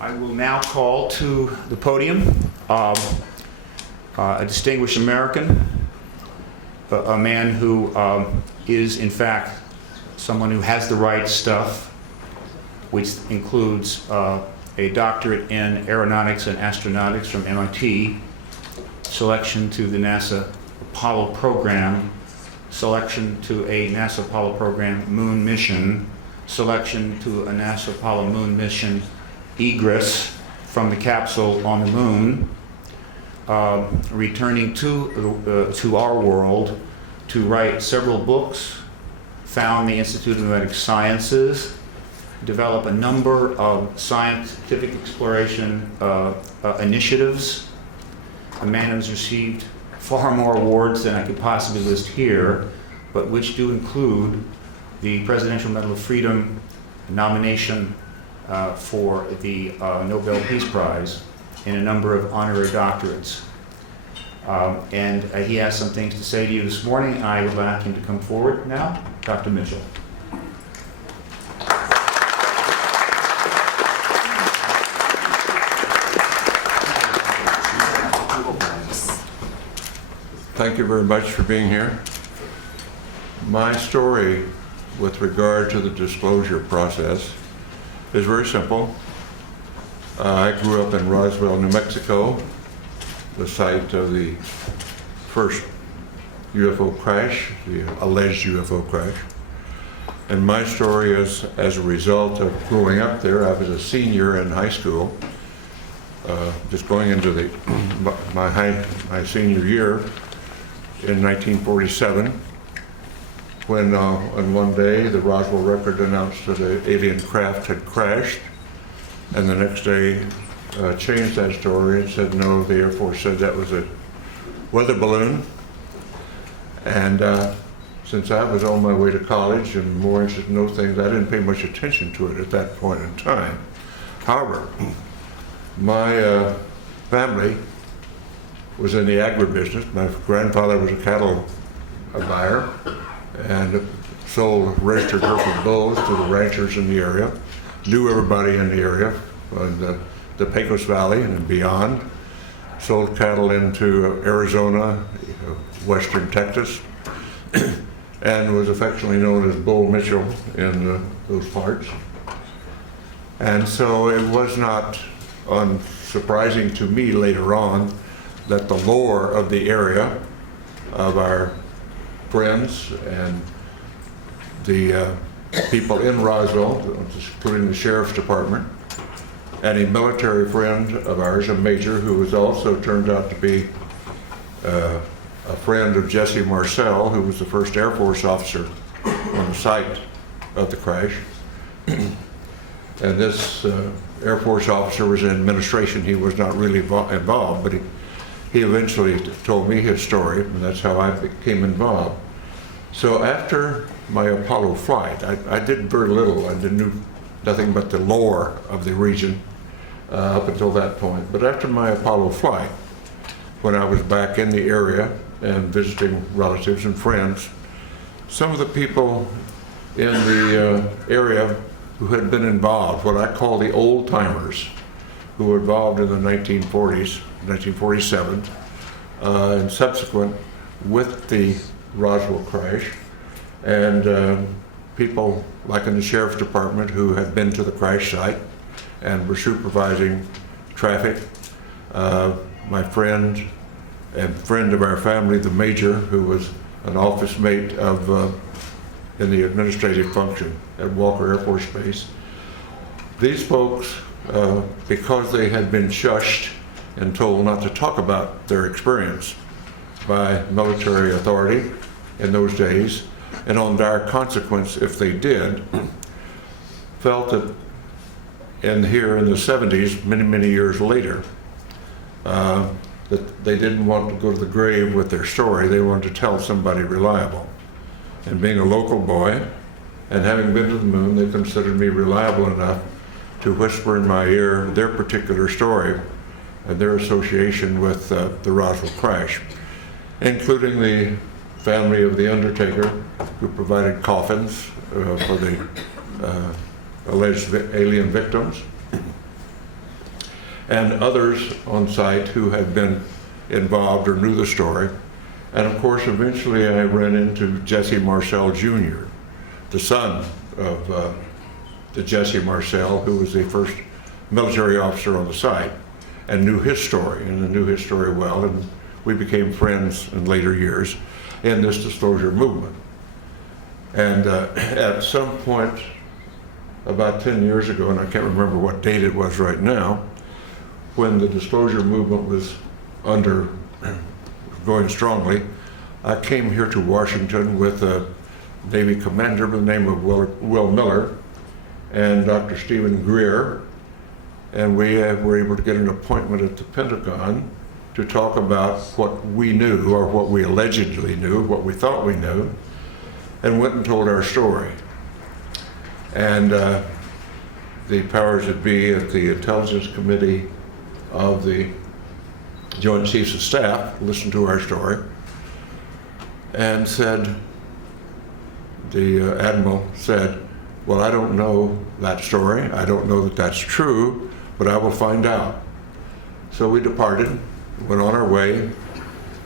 I will now call to the podium a distinguished American, a man who is in fact someone who has the right stuff, which includes a doctorate in aeronautics and astronautics from MIT, selection to the NASA Apollo program, selection to a NASA Apollo program moon mission, selection to a NASA Apollo moon mission egress from the capsule on the moon, returning to our world to write several books, found the Institute of Nomadic Sciences, develop a number of scientific exploration initiatives. A man who has received far more awards than I could possibly list here, but which do include the Presidential Medal of Freedom nomination for the Nobel Peace Prize in a number of honorary doctorates. And he has some things to say to you this morning. I would like him to come forward now. Dr. Mitchell. Thank you very much for being here. My story with regard to the disclosure process is very simple. I grew up in Roswell, New Mexico, the site of the first UFO crash, the alleged UFO crash. And my story is as a result of growing up there. I was a senior in high school, just going into my senior year in 1947, when on one day the Roswell Record announced that an alien craft had crashed, and the next day changed that story and said no, the Air Force said that was a weather balloon. And since I was on my way to college and more interested in those things, I didn't pay much attention to it at that point in time. However, my family was in the agribusiness. My grandfather was a cattle buyer and sold registered herds of bulls to the ranchers in the area, knew everybody in the area, the Pecos Valley and beyond, sold cattle into Arizona, western Texas, and was affectionately known as Bull Mitchell in those parts. And so it was not unsurprising to me later on that the lore of the area, of our friends and the people in Roswell, including the sheriff's department, and a military friend of ours, a major, who was also turned out to be a friend of Jesse Marcel, who was the first Air Force officer on the site of the crash. And this Air Force officer was in administration. He was not really involved, but he eventually told me his story, and that's how I became involved. So after my Apollo flight, I did very little. I knew nothing but the lore of the region up until that point. But after my Apollo flight, when I was back in the area and visiting relatives and friends, some of the people in the area who had been involved, what I call the old timers, who were involved in the 1940s, 1947, and subsequent with the Roswell crash, and people like in the sheriff's department who had been to the crash site and were supervising traffic. My friend and friend of our family, the major, who was an office mate of in the administrative function at Walker Air Force Base. These folks, because they had been shushed and told not to talk about their experience by military authority in those days, and on dire consequence if they did, felt that here in the 70s, many years later, that they didn't want to go to the grave with their story. They wanted to tell somebody reliable. And being a local boy and having been to the moon, they considered me reliable enough to whisper in my ear their particular story and their association with the Roswell crash, including the family of the undertaker who provided coffins for the alleged alien victims, and others on site who had been involved or knew the story. And of course, eventually I ran into Jesse Marcel Jr., the son of the Jesse Marcel, who was the first military officer on the site, and knew his story, and knew his story well, and we became friends in later years in this disclosure movement. And at some point, about 10 years ago, and I can't remember what date it was right now, when the disclosure movement was going strongly, I came here to Washington with a Navy commander by the name of Will Miller and Dr. Stephen Greer, and we were able to get an appointment at the Pentagon to talk about what we knew, or what we allegedly knew, what we thought we knew, and went and told our story. And the powers that be at the Intelligence Committee of the Joint Chiefs of Staff listened to our story and said, the Admiral said, well, I don't know that story. I don't know that that's true, but I will find out. So we departed, went on our way,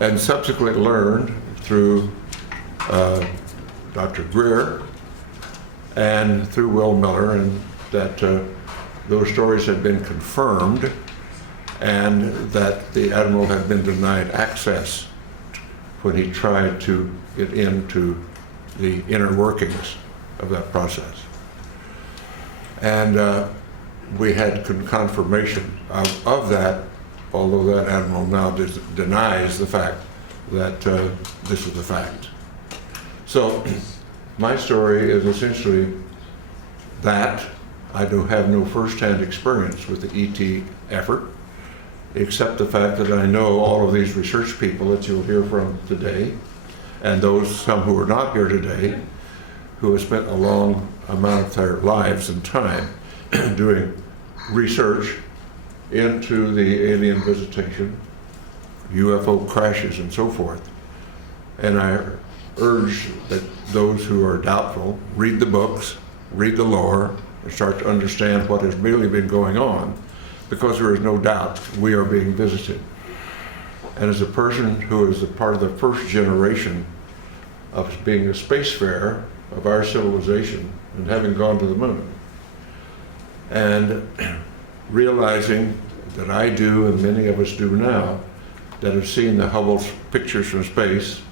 and subsequently learned through Dr. Greer and through Will Miller, and that those stories had been confirmed, and that the Admiral had been denied access when he tried to get into the inner workings of that process. And we had confirmation of that, although that Admiral now denies the fact that this is the fact. So my story is essentially that. I have no first-hand experience with the ET effort, except the fact that I know all of these research people that you'll hear from today, and some who are not here today, who have spent a long amount of their lives and time doing research into the alien visitation, UFO crashes, and so forth. And I urge that those who are doubtful read the books, read the lore, and start to understand what has really been going on, because there is no doubt we are being visited. And as a person who is a part of the first generation of being a spacefarer of our civilization and having gone to the moon, and realizing that I do, and many of us do now, that have seen the Hubble pictures from space,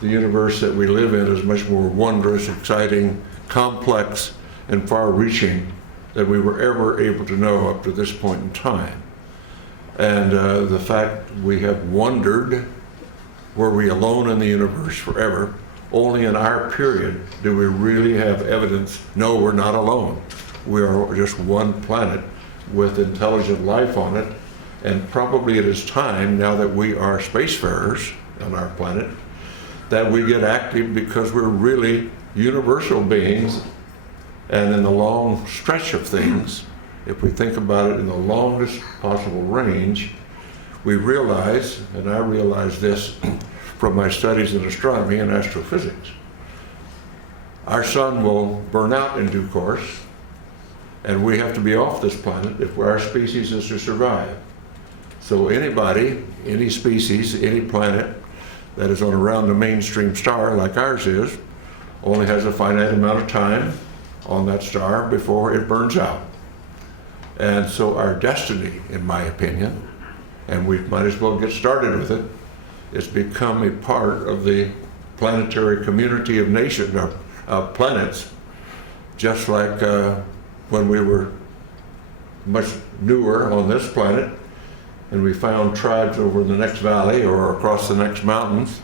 the universe that we live in is much more wondrous, exciting, complex, and far-reaching than we were ever able to know up to this point in time. And the fact we have wondered, were we alone in the universe forever? Only in our period do we really have evidence, no, we're not alone. We are just one planet with intelligent life on it, and probably it is time, now that we are spacefarers on our planet, that we get active, because we're really universal beings. And in the long stretch of things, if we think about it in the longest possible range, we realize, and I realize this from my studies in astronomy and astrophysics, our sun will burn out in due course, and we have to be off this planet if our species is to survive. So anybody, any species, any planet that is on around a mainstream star like ours is, only has a finite amount of time on that star before it burns out. And so our destiny, in my opinion, and we might as well get started with it, is become a part of the planetary community of nations, of planets, just like when we were much newer on this planet, and we found tribes over in the next valley or across the next mountains,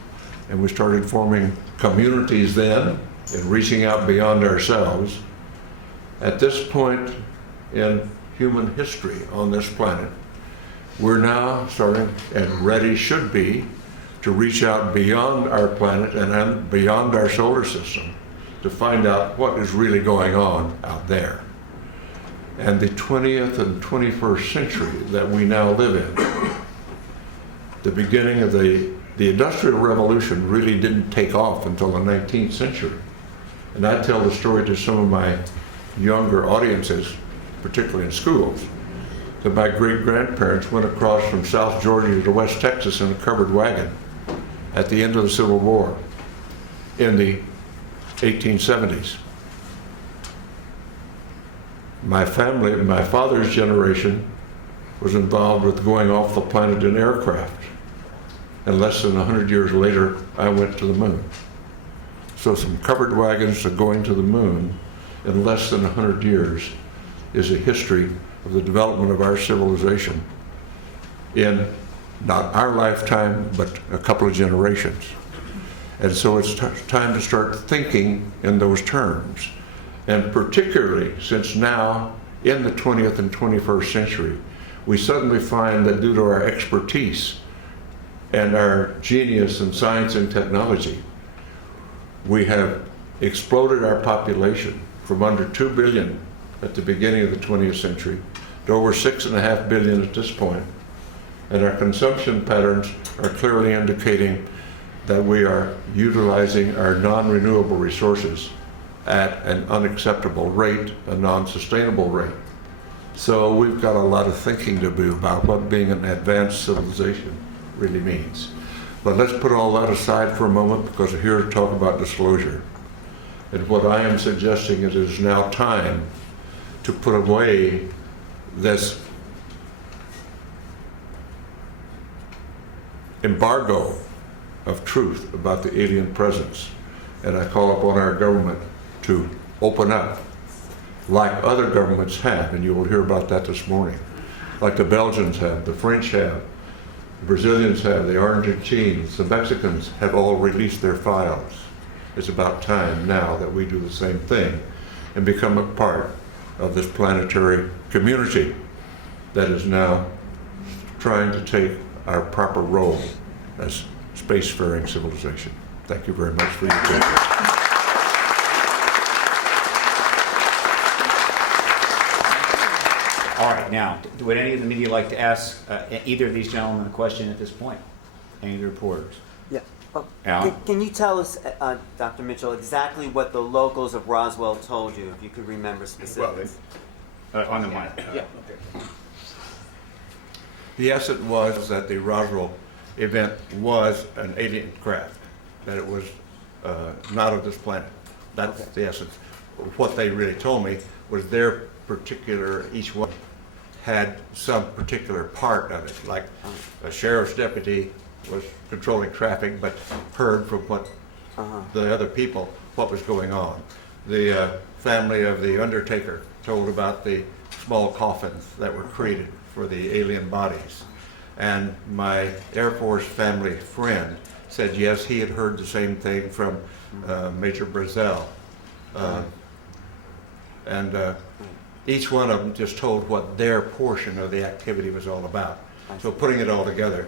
and we started forming communities then and reaching out beyond ourselves. At this point in human history on this planet, we're now starting, and ready should be, to reach out beyond our planet and beyond our solar system to find out what is really going on out there. And the 20th and 21st century that we now live in, the beginning of the Industrial Revolution really didn't take off until the 19th century. And I tell the story to some of my younger audiences, particularly in schools, that my great-grandparents went across from South Georgia to West Texas in a covered wagon at the end of the Civil War in the 1870s. My family, my father's generation, was involved with going off the planet in aircraft. And less than 100 years later, I went to the moon. So some covered wagons to going to the moon in less than 100 years is a history of the development of our civilization in not our lifetime, but a couple of generations. And so it's time to start thinking in those terms. And particularly since now, in the 20th and 21st century, we suddenly find that due to our expertise and our genius in science and technology, we have exploded our population from under 2 billion at the beginning of the 20th century to over 6.5 billion at this point. And our consumption patterns are clearly indicating that we are utilizing our non-renewable resources at an unacceptable rate, a non-sustainable rate. So we've got a lot of thinking to do about what being an advanced civilization really means. But let's put all that aside for a moment, because we're here to talk about disclosure. And what I am suggesting is it is now time to put away this embargo of truth about the alien presence. And I call upon our government to open up like other governments have, and you will hear about that this morning. Like the Belgians have, the French have, the Brazilians have, the Argentines, the Mexicans have all released their files. It's about time now that we do the same thing and become a part of this planetary community that is now trying to take our proper role as spacefaring civilization. Thank you very much for your attention. All right, now, would any of the media like to ask either of these gentlemen a question at this point? Any of the reporters? Yeah. Oh, Alan? can you tell us, Dr. Mitchell, exactly what the locals of Roswell told you, if you could remember specifics? On the mic. Yeah. Yes, it was that the Roswell event was an alien craft, that it was not of this planet. That's Okay. the essence. What they really told me was their particular, each one had some particular part of it, like a sheriff's deputy was controlling traffic but heard from what the other people what was going on. The family of the undertaker told about the small coffins that were created for the alien bodies. And my Air Force family friend said yes, he had heard the same thing from Major Brazel. Each one of them just told what their portion of the activity was all about. So putting it all together,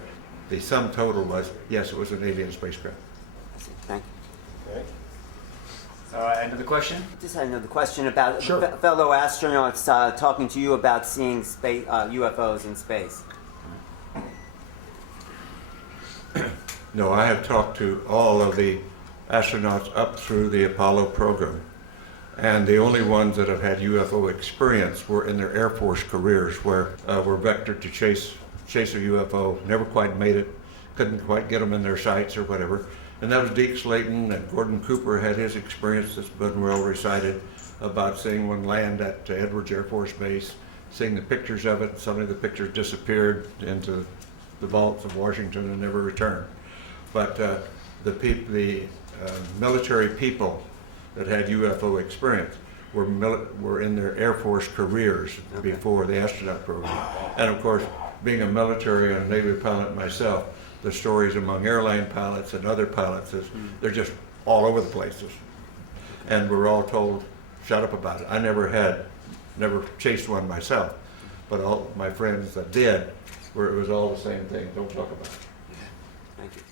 the sum total was, yes, it was an alien spacecraft. Thank you. Another question? Just had another question about Sure. fellow astronauts talking to you about seeing space, UFOs in space. No, I have talked to all of the astronauts up through the Apollo program. And the only ones that have had UFO experience were in their Air Force careers, where were vectored to chase a UFO, never quite made it, couldn't quite get them in their sights or whatever. And that was Deke Slayton, and Gordon Cooper had his experience that's been well recited about seeing one land at Edwards Air Force Base, seeing the pictures of it, and suddenly the pictures disappeared into the vaults of Washington and never returned. But the military people that had UFO experience were in their Air Force careers before the astronaut program. And of course, being a military and a Navy pilot myself, the stories among airline pilots and other pilots is they're just all over the places. And we're all told, shut up about it. I never chased one myself, but all my friends that did, where it was all the same thing, don't talk about it. Thank you.